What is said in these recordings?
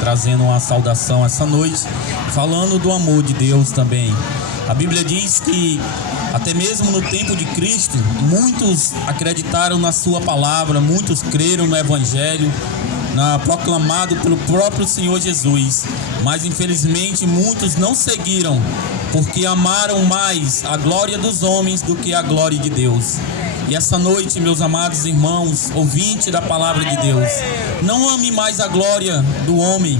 Trazendo uma saudação essa noite, falando do amor de Deus também. A Bíblia diz que até mesmo no tempo de Cristo, muitos acreditaram na sua palavra, muitos creram no Evangelho, proclamado pelo próprio Senhor Jesus. Mas infelizmente muitos não seguiram, porque amaram mais a glória dos homens do que a glória de Deus. E essa noite, meus amados irmãos, ouvintes da palavra de Deus, não ame mais a glória do homem,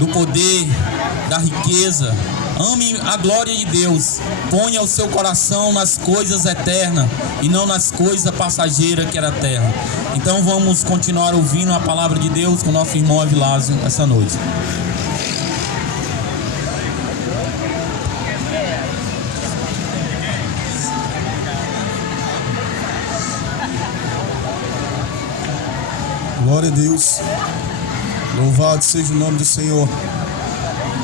do poder, da riqueza. Ame a glória de Deus. Ponha o seu coração nas coisas eternas e não nas coisas passageiras que era terra. Então vamos continuar ouvindo a palavra de Deus com o nosso irmão Avilásio essa noite. Glória a Deus, louvado seja o nome do Senhor.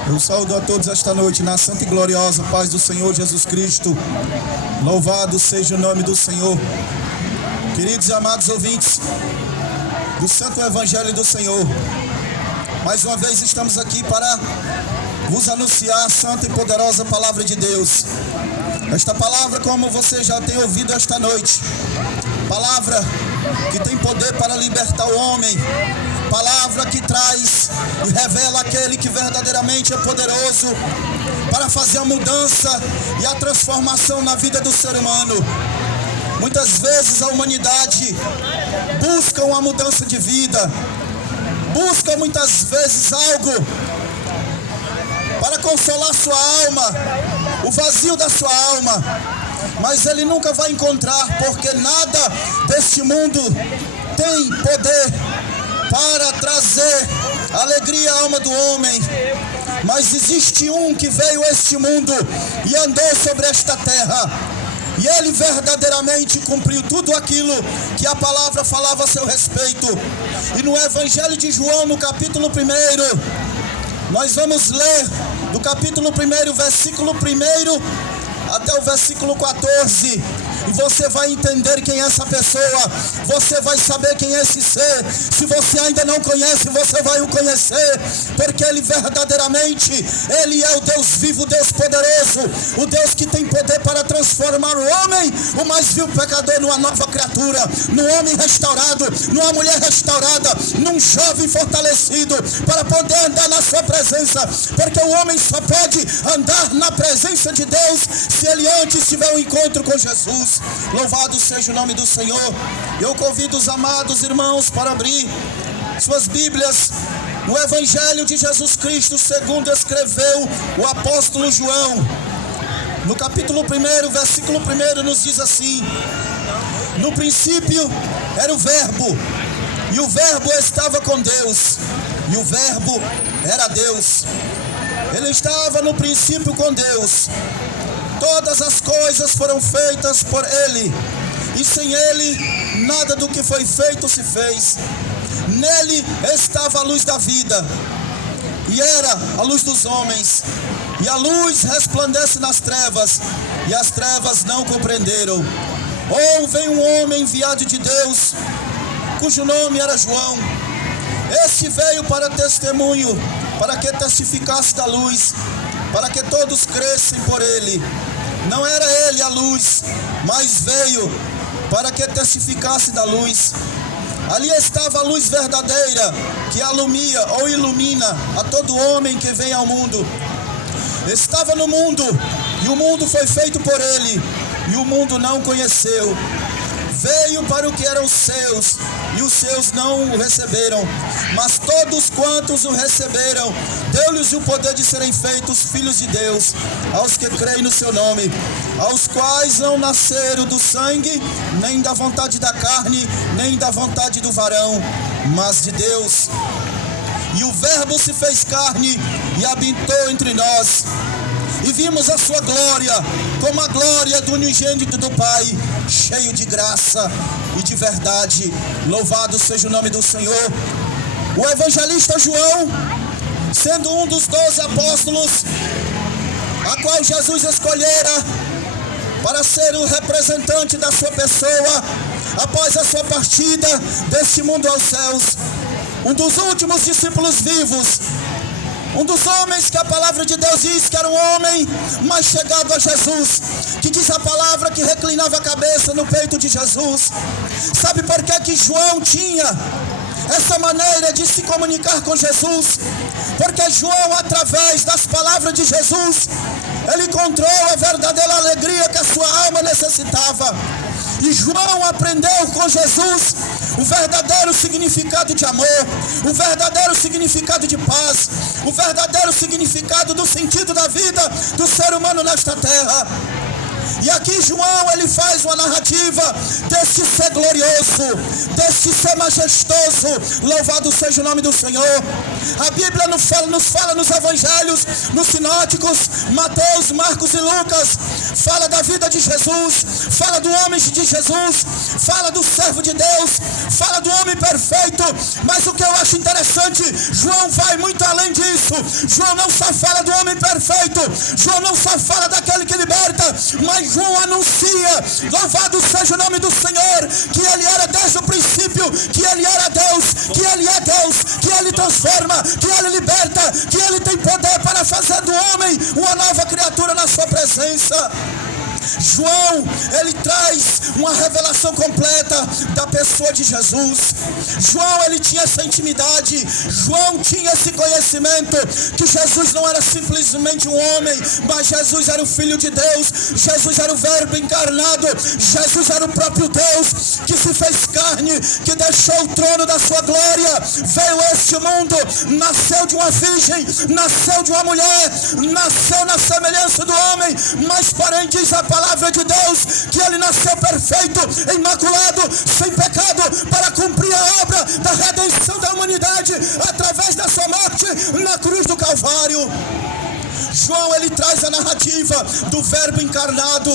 Eu saúdo a todos esta noite na santa e gloriosa paz do Senhor Jesus Cristo. Louvado seja o nome do Senhor. Queridos e amados ouvintes do Santo Evangelho do Senhor, mais uma vez estamos aqui para vos anunciar a santa e poderosa palavra de Deus. Esta palavra, como você já tem ouvido esta noite, palavra que tem poder para libertar o homem, palavra que traz e revela aquele que verdadeiramente é poderoso para fazer a mudança e a transformação na vida do ser humano. Muitas vezes a humanidade busca uma mudança de vida, busca muitas vezes algo para consolar sua alma, o vazio da sua alma, mas ele nunca vai encontrar, porque nada deste mundo tem poder para trazer alegria à alma do homem. Mas existe um que veio a este mundo e andou sobre esta terra, e ele verdadeiramente cumpriu tudo aquilo que a palavra falava a seu respeito. E no Evangelho de João, no capítulo 1, nós vamos ler do capítulo 1, versículo 1 até o versículo 14, e você vai entender quem é essa pessoa, você vai saber quem é esse ser. Se você ainda não conhece, você vai o conhecer, porque ele verdadeiramente, ele é o Deus vivo, o Deus poderoso, o Deus que tem poder para transformar o homem, o mais vil pecador, numa nova criatura, num homem restaurado, numa mulher restaurada, num jovem fortalecido, para poder andar na sua presença, porque o homem só pode andar na presença de Deus se ele antes tiver um encontro com Jesus. Louvado seja o nome do Senhor. Eu convido os amados irmãos para abrir suas Bíblias no Evangelho de Jesus Cristo, segundo escreveu o apóstolo João. No capítulo 1, versículo 1, nos diz assim: no princípio era o Verbo, e o Verbo estava com Deus, e o Verbo era Deus. Ele estava no princípio com Deus. Todas as coisas foram feitas por Ele, e sem Ele nada do que foi feito se fez. Nele estava a luz da vida, e era a luz dos homens. E a luz resplandece nas trevas, e as trevas não compreenderam. Vem um homem enviado de Deus, cujo nome era João. Este veio para testemunho, para que testificasse da luz, para que todos crescem por ele. Não era ele a luz, mas veio para que testificasse da luz. Ali estava a luz verdadeira, que alumia ou ilumina a todo homem que vem ao mundo. Estava no mundo, e o mundo foi feito por ele, e o mundo não conheceu. Veio para o que eram seus, e os seus não o receberam. Mas todos quantos o receberam, deu-lhes o poder de serem feitos filhos de Deus, aos que creem no seu nome, aos quais não nasceram do sangue, nem da vontade da carne, nem da vontade do varão, mas de Deus. E o Verbo se fez carne e habitou entre nós, e vimos a sua glória, como a glória do unigênito do Pai, cheio de graça e de verdade. Louvado seja o nome do Senhor. O evangelista João, sendo um dos 12 apóstolos, a qual Jesus escolhera para ser o representante da sua pessoa, após a sua partida deste mundo aos céus, um dos últimos discípulos vivos, um dos homens que a palavra de Deus diz que era um homem mais chegado a Jesus, que diz a palavra que reclinava a cabeça no peito de Jesus. Sabe por que João tinha essa maneira de se comunicar com Jesus? Porque João, através das palavras de Jesus, ele encontrou a verdadeira alegria que a sua alma necessitava. E João aprendeu com Jesus o verdadeiro significado de amor, o verdadeiro significado de paz, o verdadeiro significado do sentido da vida do ser humano nesta terra. E aqui João, ele faz uma narrativa desse ser glorioso, desse ser majestoso. Louvado seja o nome do Senhor. A Bíblia nos fala nos evangelhos, nos sinóticos, Mateus, Marcos e Lucas, fala da vida de Jesus, fala do homem de Jesus, fala do servo de Deus, fala do homem perfeito. Mas o que eu acho interessante, João vai muito além disso. João não só fala do homem perfeito, João não só fala daquele que liberta, mas João anuncia, louvado seja o nome do Senhor, que Ele era desde o princípio, que Ele era Deus, que Ele é Deus, que Ele transforma, que Ele liberta, que Ele tem poder para fazer do homem uma nova criatura na sua presença. João, ele traz uma revelação completa da pessoa de Jesus. João, ele tinha essa intimidade. João tinha esse conhecimento que Jesus não era simplesmente um homem, mas Jesus era o Filho de Deus. Jesus era o Verbo encarnado. Jesus era o próprio Deus que se fez carne, que deixou o trono da sua glória, veio a este mundo, nasceu de uma virgem, nasceu de uma mulher, nasceu na semelhança do homem, mas porém diz a palavra de Deus que ele nasceu perfeito, imaculado, sem pecado, para cumprir a obra da redenção da humanidade através da sua morte na cruz do Calvário. João, ele traz a narrativa do Verbo encarnado,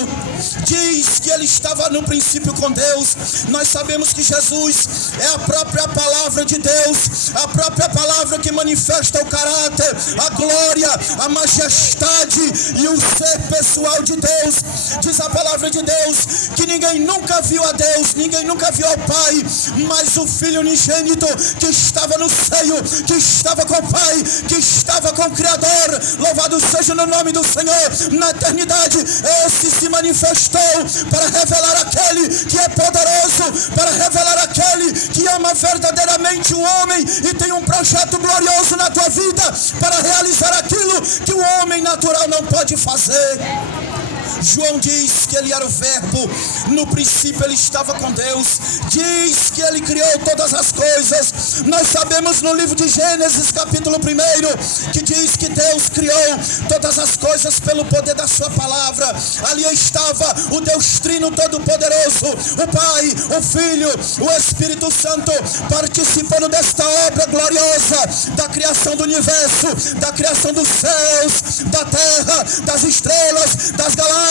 diz que ele estava no princípio com Deus. Nós sabemos que Jesus é a própria palavra de Deus, a própria palavra que manifesta o caráter, a glória, a majestade e o ser pessoal de Deus. Diz a palavra de Deus que ninguém nunca viu a Deus, ninguém nunca viu ao Pai, mas o Filho unigênito que estava no seio, que estava com o Pai, que estava com o Criador, louvado seja no nome do Senhor, na eternidade, esse se manifestou para revelar aquele que é poderoso, para revelar aquele que ama verdadeiramente o homem e tem um projeto glorioso na tua vida para realizar aquilo que o homem natural não pode fazer. João diz que ele era o Verbo, no princípio ele estava com Deus, diz que ele criou todas as coisas. Nós sabemos no livro de Gênesis capítulo 1 que diz que Deus criou todas as coisas pelo poder da sua palavra. Ali estava o Deus Trino Todo-Poderoso, o Pai, o Filho, o Espírito Santo, participando desta obra gloriosa da criação do universo, da criação dos céus, da terra, das estrelas, das galáxias,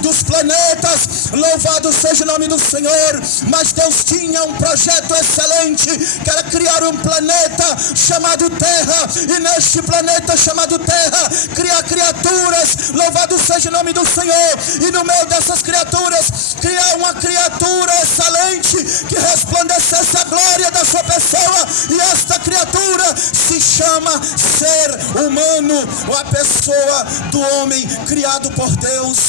dos planetas. Louvado seja o nome do Senhor. Mas Deus tinha um projeto excelente, que era criar um planeta chamado Terra, e neste planeta chamado Terra criar criaturas. Louvado seja o nome do Senhor. E no meio dessas criaturas criar uma criatura excelente que resplandecesse a glória da sua pessoa, e esta criatura se chama ser humano, ou a pessoa do homem criado por Deus.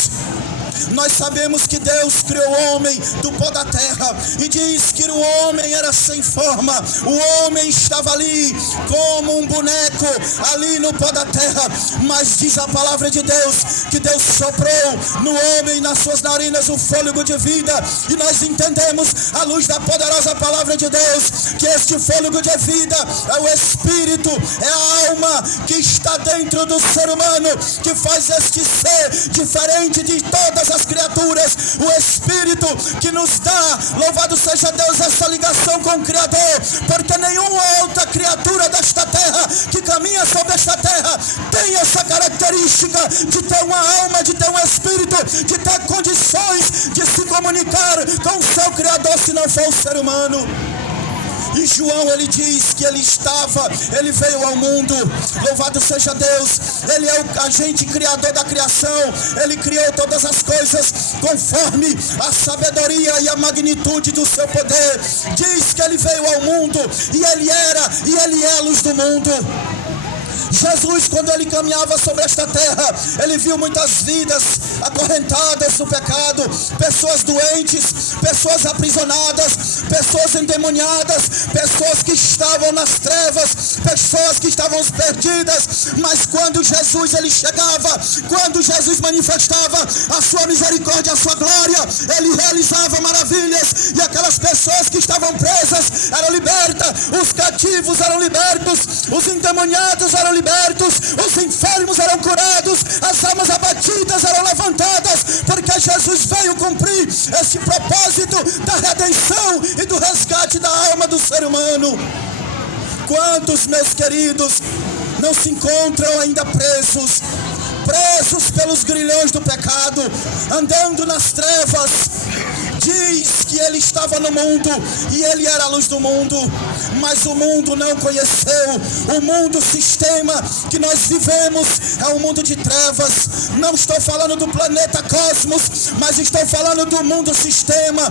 Nós sabemos que Deus criou o homem do pó da terra, e diz que o homem era sem forma, o homem estava ali como um boneco, ali no pó da terra. Mas diz a palavra de Deus que Deus soprou no homem, nas suas narinas, o fôlego de vida, e nós entendemos, à luz da poderosa palavra de Deus, que este fôlego de vida é o Espírito, é a alma que está dentro do ser humano, que faz este ser diferente de todas as criaturas. O Espírito que nos dá, louvado seja Deus, essa ligação com o Criador, porque nenhuma outra criatura desta terra que caminha sobre esta terra tem essa característica de ter uma alma, de ter um Espírito, de ter condições de se comunicar com o seu Criador, se não for o ser humano. E E João, ele diz que ele veio ao mundo. Louvado seja Deus. Ele é o agente criador da criação. Ele criou todas as coisas conforme a sabedoria e a magnitude do seu poder. Diz que ele veio ao mundo e ele é a luz do mundo. Jesus, quando ele caminhava sobre esta terra, ele viu muitas vidas acorrentadas no pecado, pessoas doentes, pessoas aprisionadas, pessoas endemoniadas, pessoas que estavam nas trevas, pessoas que estavam perdidas. Mas quando Jesus ele chegava, quando Jesus manifestava a sua misericórdia, a sua glória, ele realizava maravilhas, e aquelas pessoas que estavam presas eram libertas, os cativos eram libertos, os endemoniados eram libertos, os enfermos eram curados, as almas abatidas eram levantadas, porque Jesus veio cumprir esse propósito da redenção e do resgate da alma do ser humano. Quantos, meus queridos, não se encontram ainda presos pelos grilhões do pecado, andando nas trevas? Diz que ele estava no mundo e ele era a luz do mundo, mas o mundo não conheceu. O mundo, o sistema que nós vivemos é um mundo de trevas. Não estou falando do planeta cosmos, mas estou falando do mundo sistema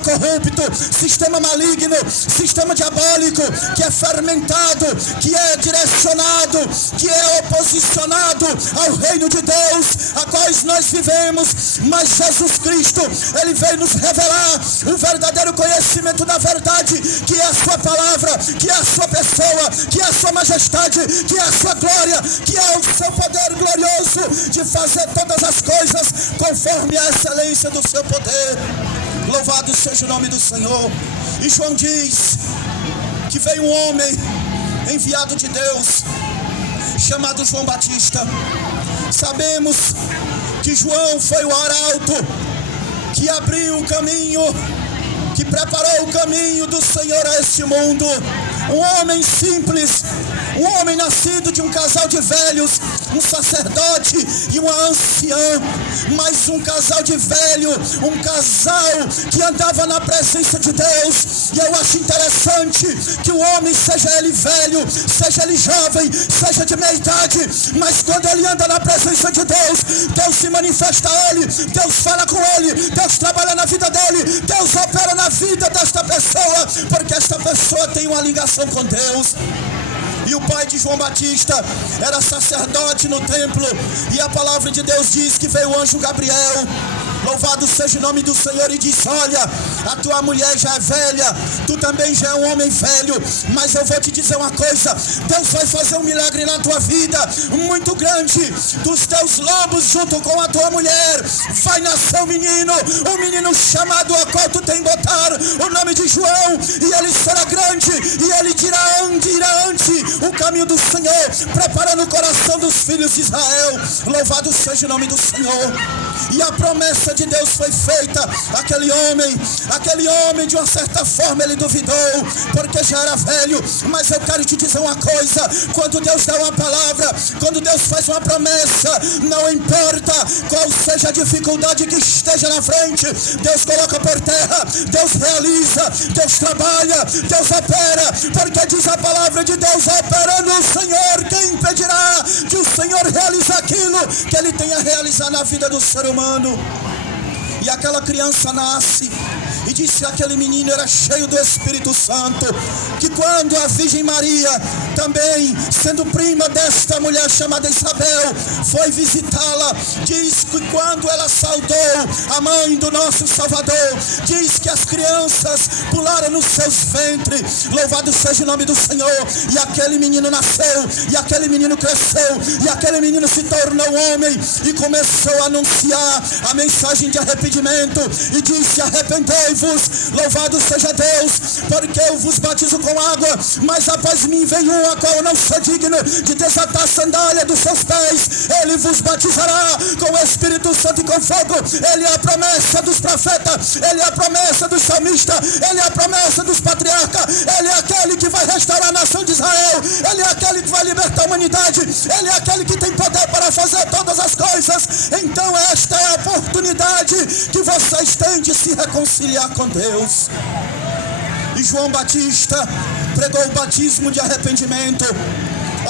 corrupto, sistema maligno, sistema diabólico, que é fermentado, que é direcionado, que é oposicionado ao reino de Deus, a quais nós vivemos. Mas Jesus Cristo, ele veio nos revelar o verdadeiro conhecimento da verdade, que é a sua palavra, que é a sua pessoa, que é a sua majestade, que é a sua glória, que é o seu poder glorioso de fazer todas as coisas conforme a excelência do seu poder. Louvado seja o nome do Senhor. E João diz que veio um homem enviado de Deus, chamado João Batista. Sabemos que João foi o arauto que abriu o caminho, que preparou o caminho do Senhor a este mundo. Um homem simples, um homem nascido de um casal de velhos, um sacerdote e uma anciã, mas um casal de velho, um casal que andava na presença de Deus. E eu acho interessante que o homem, seja ele velho, seja ele jovem, seja de meia idade, mas quando ele anda na presença de Deus, Deus se manifesta a ele, Deus fala com ele, Deus trabalha na vida dele, Deus opera na vida desta pessoa, porque esta pessoa tem uma ligação com Deus. E o pai de João Batista era sacerdote no templo, e a palavra de Deus diz que veio o anjo Gabriel, louvado seja o nome do Senhor, e disse: olha, a tua mulher já é velha, tu também já é um homem velho, mas eu vou te dizer uma coisa, Deus vai fazer um milagre na tua vida muito grande. Dos teus lobos junto com a tua mulher vai nascer um menino chamado, a qual tu tem que botar o nome de João, e ele será grande, e ele dirá ante o caminho do Senhor, preparando o coração dos filhos de Israel. Louvado seja o nome do Senhor. E a promessa de Deus foi feita. Aquele homem de uma certa forma ele duvidou, porque já era velho. Mas eu quero te dizer uma coisa: quando Deus dá uma palavra, quando Deus faz uma promessa, não importa qual seja a dificuldade que esteja na frente, Deus coloca por terra, Deus realiza, Deus trabalha, Deus opera, porque diz a palavra de Deus: operando o Senhor, quem impedirá que o Senhor realize aquilo que ele tem a realizar na vida do ser humano? E aquela criança nasce, e disse que aquele menino era cheio do Espírito Santo, que quando a Virgem Maria, também sendo prima desta mulher chamada Isabel, foi visitá-la, diz que quando ela saudou a mãe do nosso Salvador, diz que as crianças pularam nos seus ventres. Louvado seja o nome do Senhor. E aquele menino nasceu, e aquele menino cresceu, e aquele menino se tornou homem, e começou a anunciar a mensagem de arrependimento, e disse: arrependei-vos, louvado seja Deus, porque eu vos batizo com água, mas após mim vem um a qual eu não sou digno de desatar a sandália dos seus pés. Ele vos batizará com o Espírito Santo e com fogo. Ele é a promessa dos profetas, ele é a promessa dos salmistas, ele é a promessa dos patriarcas, ele é aquele que vai restaurar a nação de Israel, ele é aquele que vai libertar a humanidade, ele é aquele que tem poder para fazer todas as coisas. Então esta é a oportunidade que vocês têm de se reconciliar com Deus. E João Batista pregou o batismo de arrependimento,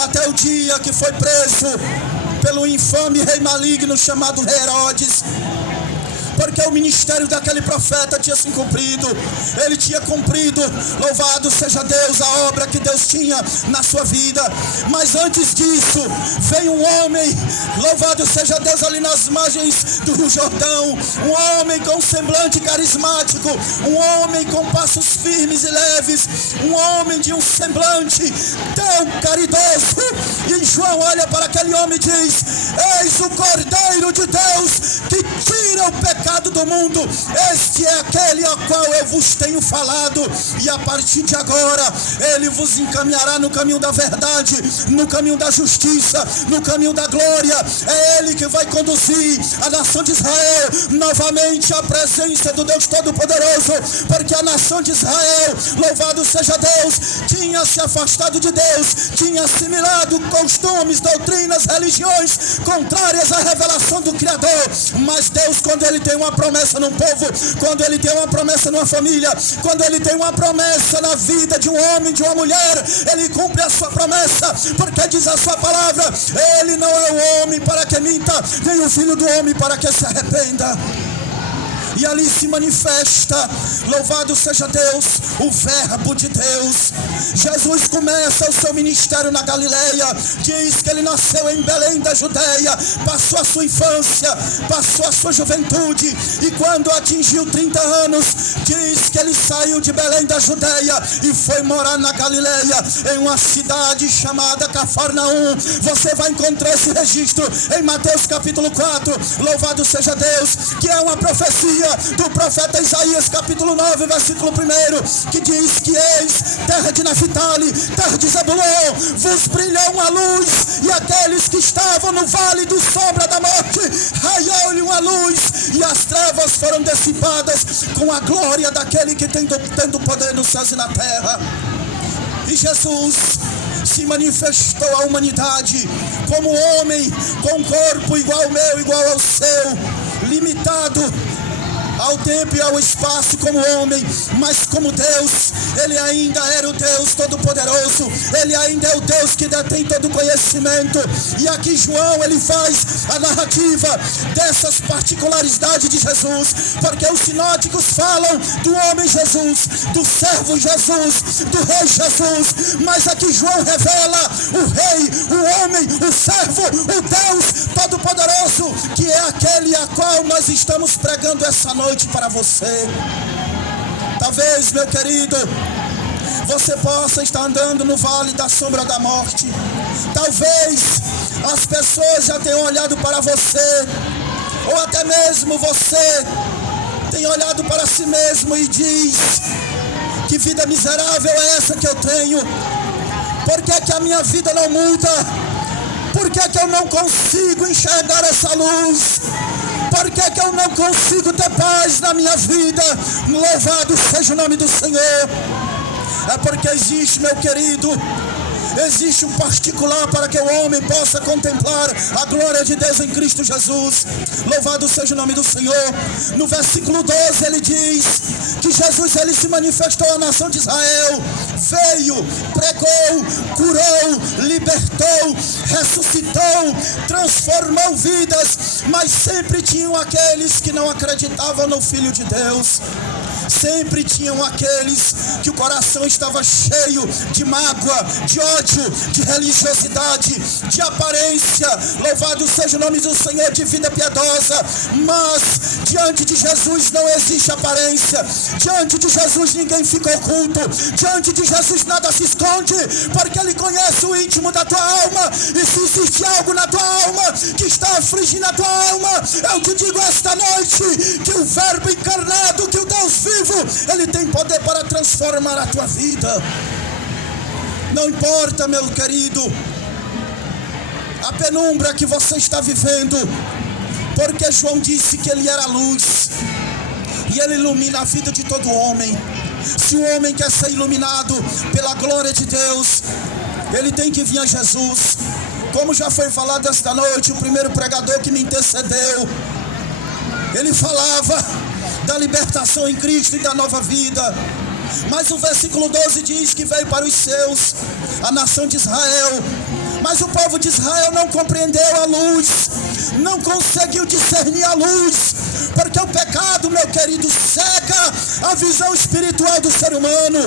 até o dia que foi preso pelo infame rei maligno chamado Herodes. Porque o ministério daquele profeta tinha se cumprido. Ele tinha cumprido, louvado seja Deus, a obra que Deus tinha na sua vida. Mas antes disso, veio um homem, louvado seja Deus, ali nas margens do Rio Jordão. Um homem com semblante carismático, um homem com passos firmes e leves, um homem de um semblante tão caridoso. E João olha para aquele homem e diz: eis o Cordeiro de Deus que tira o pecado do mundo. Este é aquele ao qual eu vos tenho falado, e a partir de agora ele vos encaminhará no caminho da verdade, no caminho da justiça, no caminho da glória. É ele que vai conduzir a nação de Israel novamente à presença do Deus Todo-Poderoso, porque a nação de Israel, louvado seja Deus, tinha se afastado de Deus, tinha assimilado costumes, doutrinas, religiões contrárias à revelação do Criador. Mas Deus, quando ele tem uma promessa num povo, quando ele tem uma promessa numa família, quando ele tem uma promessa na vida de um homem, de uma mulher, ele cumpre a sua promessa, porque diz a sua palavra: ele não é o homem para que minta, nem o filho do homem para que se arrependa. E ali se manifesta, louvado seja Deus, o verbo de Deus. Jesus começa o seu ministério na Galileia. Diz que ele nasceu em Belém da Judeia, passou a sua infância, passou a sua juventude, e quando atingiu 30 anos, diz que ele saiu de Belém da Judeia e foi morar na Galileia, em uma cidade chamada Cafarnaum. Você vai encontrar esse registro em Mateus capítulo 4, louvado seja Deus, que é uma profecia do profeta Isaías capítulo 9, versículo 1, que diz que eis, terra de Naphtali, terra de Zebulon, vos brilhou uma luz, e aqueles que estavam no vale do sombra da morte, raiou-lhe uma luz, e as trevas foram dissipadas com a glória daquele que tem poder nos céus e na terra. E Jesus se manifestou à humanidade como homem, com um corpo igual ao meu, igual ao seu, limitado ao tempo e ao espaço como homem, mas como Deus. Ele ainda era o Deus Todo-Poderoso, ele ainda é o Deus que detém todo o conhecimento. E aqui João, ele faz a narrativa dessas particularidades de Jesus, porque os sinóticos falam do homem Jesus, do servo Jesus, do rei Jesus, mas aqui João revela o rei, o homem, o servo, o Deus Todo-Poderoso, que é aquele a qual nós estamos pregando essa noite para você. Talvez, meu querido, você possa estar andando no vale da sombra da morte. Talvez as pessoas já tenham olhado para você, ou até mesmo você tem olhado para si mesmo e diz: que vida miserável é essa que eu tenho? Por que que a minha vida não muda? Por que que eu não consigo enxergar essa luz? Por que que eu não consigo ter paz na minha vida? Louvado seja o nome do Senhor. É porque existe, meu querido, existe um particular para que o homem possa contemplar a glória de Deus em Cristo Jesus. Louvado seja o nome do Senhor. No versículo 12 ele diz que Jesus, ele se manifestou à nação de Israel, veio, pregou, curou, libertou, ressuscitou, transformou vidas, mas sempre tinham aqueles que não acreditavam no Filho de Deus. Sempre tinham aqueles que o coração estava cheio de mágoa, de ódio, de religiosidade, de aparência. Louvado seja o nome do Senhor, de vida piedosa. Mas diante de Jesus não existe aparência. Diante de Jesus ninguém fica oculto. Diante de Jesus nada se esconde, porque Ele conhece o íntimo da tua alma. E se existe algo na tua alma que está afligindo a tua alma, eu te digo esta noite que o Verbo encarnado, que o Deus vivo, Ele tem poder para transformar a tua vida. Não importa, meu querido, a penumbra que você está vivendo, porque João disse que Ele era a luz, e Ele ilumina a vida de todo homem. Se o homem quer ser iluminado pela glória de Deus, ele tem que vir a Jesus. Como já foi falado esta noite, o primeiro pregador que me intercedeu, ele falava da libertação em Cristo e da nova vida. Mas o versículo 12 diz que veio para os seus, a nação de Israel. Mas o povo de Israel não compreendeu a luz, não conseguiu discernir a luz, porque o pecado, meu querido, cega a visão espiritual do ser humano.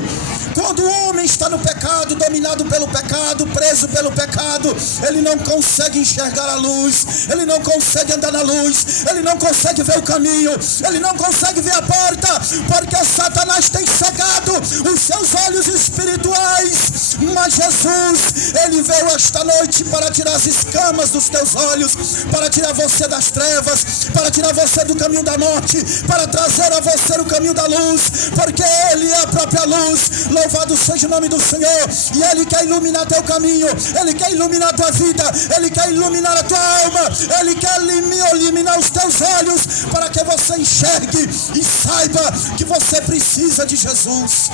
Quando o homem está no pecado, dominado pelo pecado, preso pelo pecado, ele não consegue enxergar a luz, ele não consegue andar na luz, ele não consegue ver o caminho, ele não consegue ver a porta, porque Satanás tem cegado os seus olhos espirituais. Mas Jesus, ele veio esta noite para tirar as escamas dos teus olhos, para tirar você das trevas, para tirar você do caminho da morte, para trazer a você o caminho da luz, porque ele é a própria luz. Louvado seja o nome do Senhor. E ele quer iluminar teu caminho, ele quer iluminar tua vida, ele quer iluminar a tua alma, ele quer iluminar os teus olhos, para que você enxergue e saiba que você precisa de Jesus.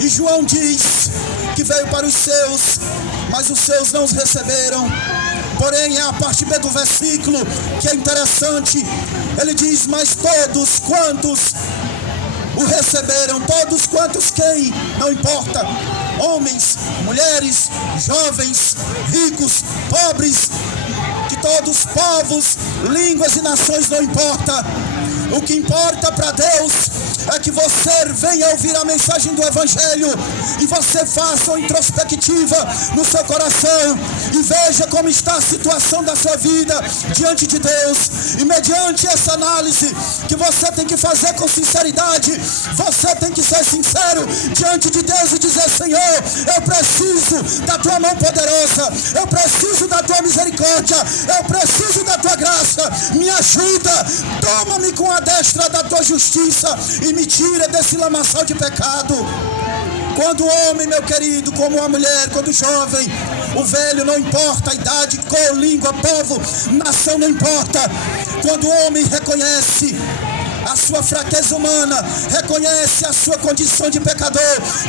E João diz que veio para os seus, mas os seus não os receberam. Porém, é a parte B do versículo que é interessante. Ele diz: mas todos quantos o receberam, todos quantos quem? Não importa. Homens, mulheres, jovens, ricos, pobres, de todos os povos, línguas e nações, não importa. O que importa para Deus é que você venha ouvir a mensagem do Evangelho e você faça uma introspectiva no seu coração e veja como está a situação da sua vida diante de Deus. E mediante essa análise que você tem que fazer com sinceridade, você tem que ser sincero diante de Deus e dizer: Senhor, eu preciso da tua mão poderosa, eu preciso da tua misericórdia, eu preciso da tua graça, me ajuda, toma-me com a destra da tua justiça e me tira desse lamaçal de pecado. Quando o homem, meu querido, como a mulher, quando o jovem, o velho, não importa a idade, cor, língua, povo, nação, não importa. Quando o homem reconhece a sua fraqueza humana, reconhece a sua condição de pecador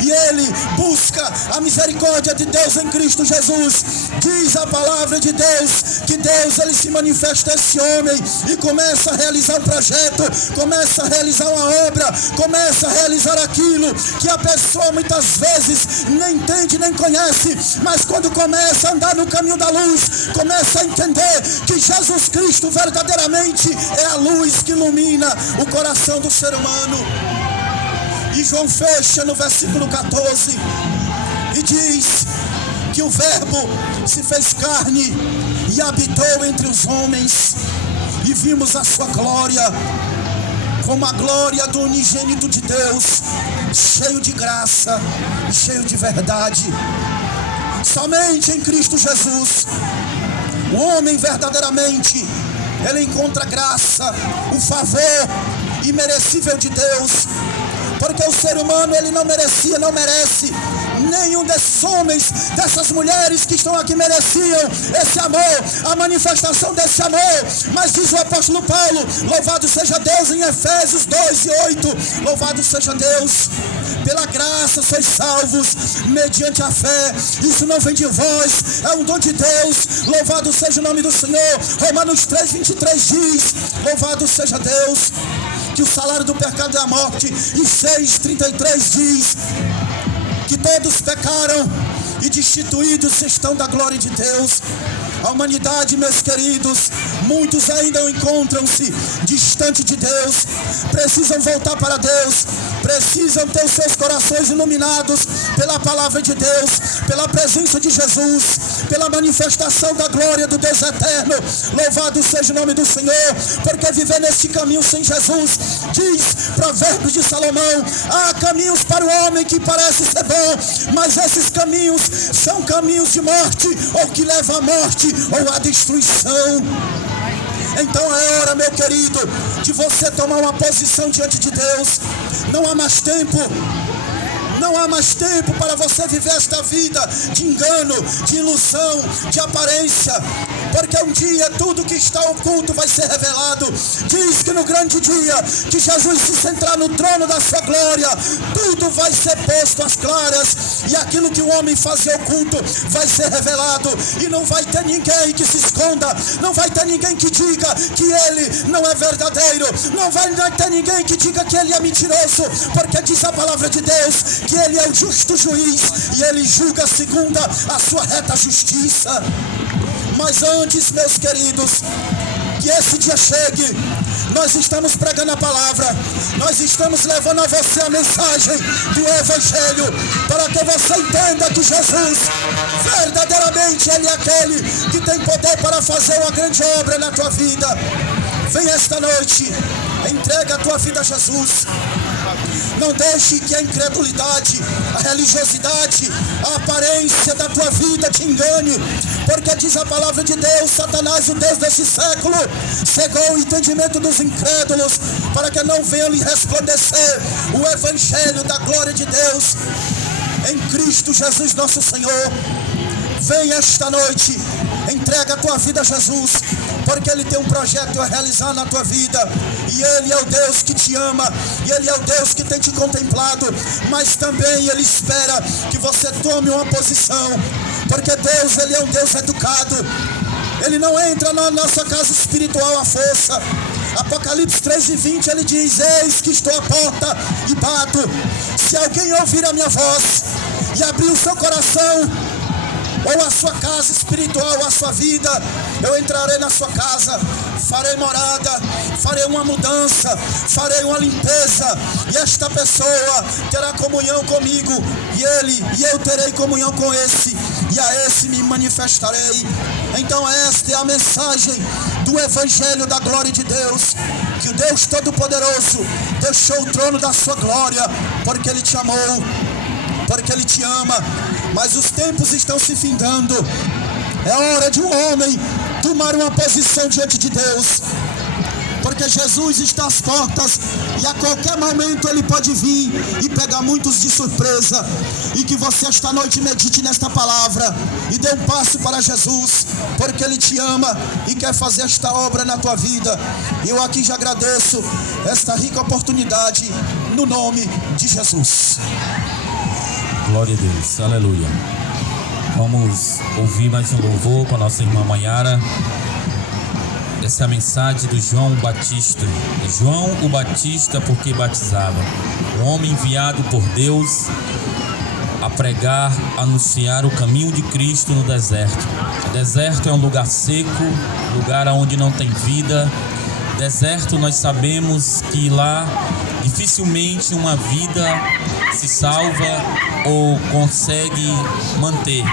e ele busca a misericórdia de Deus em Cristo Jesus, diz a palavra de Deus que Deus, ele se manifesta a esse homem e começa a realizar um projeto, começa a realizar uma obra, começa a realizar aquilo que a pessoa muitas vezes nem entende, nem conhece, mas quando começa a andar no caminho da luz, começa a entender que Jesus Cristo verdadeiramente é a luz que ilumina o coração do ser humano. E João fecha no versículo 14 e diz que o Verbo se fez carne e habitou entre os homens, e vimos a sua glória como a glória do unigênito de Deus, cheio de graça e cheio de verdade. Somente em Cristo Jesus o homem verdadeiramente ele encontra graça, o favor imerecível de Deus, porque o ser humano ele não merecia, não merece. Nenhum desses homens, dessas mulheres que estão aqui mereciam esse amor, a manifestação desse amor. Mas diz o apóstolo Paulo, louvado seja Deus, em Efésios 2:8, louvado seja Deus, pela graça sois salvos, mediante a fé, isso não vem de vós, é um dom de Deus, louvado seja o nome do Senhor. Romanos 3:23 diz, louvado seja Deus, que o salário do pecado é a morte. E 6:33 diz que todos pecaram e destituídos estão da glória de Deus. A humanidade, meus queridos, muitos ainda encontram-se distante de Deus, precisam voltar para Deus, precisam ter os seus corações iluminados pela palavra de Deus, pela presença de Jesus, pela manifestação da glória do Deus eterno. Louvado seja o nome do Senhor, porque viver neste caminho sem Jesus, diz Provérbios de Salomão, há caminhos para o homem que parece ser bom, mas esses caminhos são caminhos de morte, ou que levam à morte ou à destruição. Então é hora, meu querido, de você tomar uma posição diante de Deus. Não há mais tempo. Não há mais tempo para você viver esta vida de engano, de ilusão, de aparência. porque um dia tudo que está oculto vai ser revelado. Diz que no grande dia que Jesus se sentar no trono da sua glória, tudo vai ser posto às claras, e aquilo que o homem fazia oculto vai ser revelado, e não vai ter ninguém que se esconda, não vai ter ninguém que diga que ele não é verdadeiro, não vai ter ninguém que diga que ele é mentiroso, porque diz a palavra de Deus que ele é o justo juiz e ele julga segundo a sua reta justiça. Mas antes, meus queridos, que esse dia chegue, nós estamos pregando a palavra, nós estamos levando a você a mensagem do Evangelho, para que você entenda que Jesus, verdadeiramente, Ele é aquele que tem poder para fazer uma grande obra na tua vida. Vem esta noite, entrega a tua vida a Jesus. Não deixe que a incredulidade, a religiosidade, a aparência da tua vida te engane, porque diz a palavra de Deus: Satanás, o Deus desse século, cegou o entendimento dos incrédulos, para que não venha lhe resplandecer o Evangelho da glória de Deus em Cristo Jesus nosso Senhor. Vem esta noite, entrega a tua vida a Jesus, porque Ele tem um projeto a realizar na tua vida, e Ele é o Deus que te ama, e Ele é o Deus que tem te contemplado, mas também Ele espera que você tome uma posição, porque Deus, Ele é um Deus educado, Ele não entra na nossa casa espiritual à força. Apocalipse 3:20, Ele diz: eis que estou à porta e bato, se alguém ouvir a minha voz e abrir o seu coração, ou a sua casa espiritual, a sua vida, eu entrarei na sua casa, farei morada, farei uma mudança, farei uma limpeza, e esta pessoa terá comunhão comigo, e eu terei comunhão com esse, e a esse me manifestarei. Então esta é a mensagem do Evangelho da glória de Deus, que o Deus Todo-Poderoso deixou o trono da sua glória, porque Ele te amou, porque Ele te ama. Mas os tempos estão se findando. É hora de um homem tomar uma posição diante de Deus, porque Jesus está às portas, e a qualquer momento Ele pode vir e pegar muitos de surpresa. E que você esta noite medite nesta palavra e dê um passo para Jesus, porque Ele te ama e quer fazer esta obra na tua vida. Eu aqui já agradeço esta rica oportunidade, no nome de Jesus. Glória a Deus, aleluia. Vamos ouvir mais um louvor com a nossa irmã Maiara. Essa é a mensagem do João Batista. João o Batista, porque batizava, o homem enviado por Deus a pregar, anunciar o caminho de Cristo no deserto. O deserto é um lugar seco, lugar onde não tem vida. Deserto, nós sabemos que lá dificilmente uma vida se salva ou consegue manter.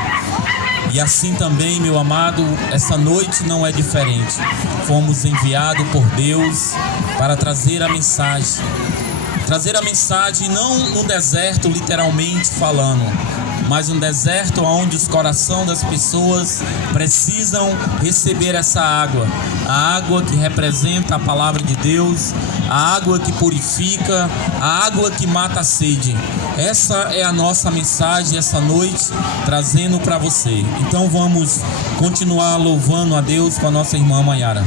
E assim também, meu amado, essa noite não é diferente. Fomos enviados por Deus para trazer a mensagem. Trazer a mensagem não no deserto, literalmente falando, mas um deserto onde os corações das pessoas precisam receber essa água. A água que representa a palavra de Deus, a água que purifica, a água que mata a sede. Essa é a nossa mensagem essa noite, trazendo para você. Então vamos continuar louvando a Deus com a nossa irmã Maiara.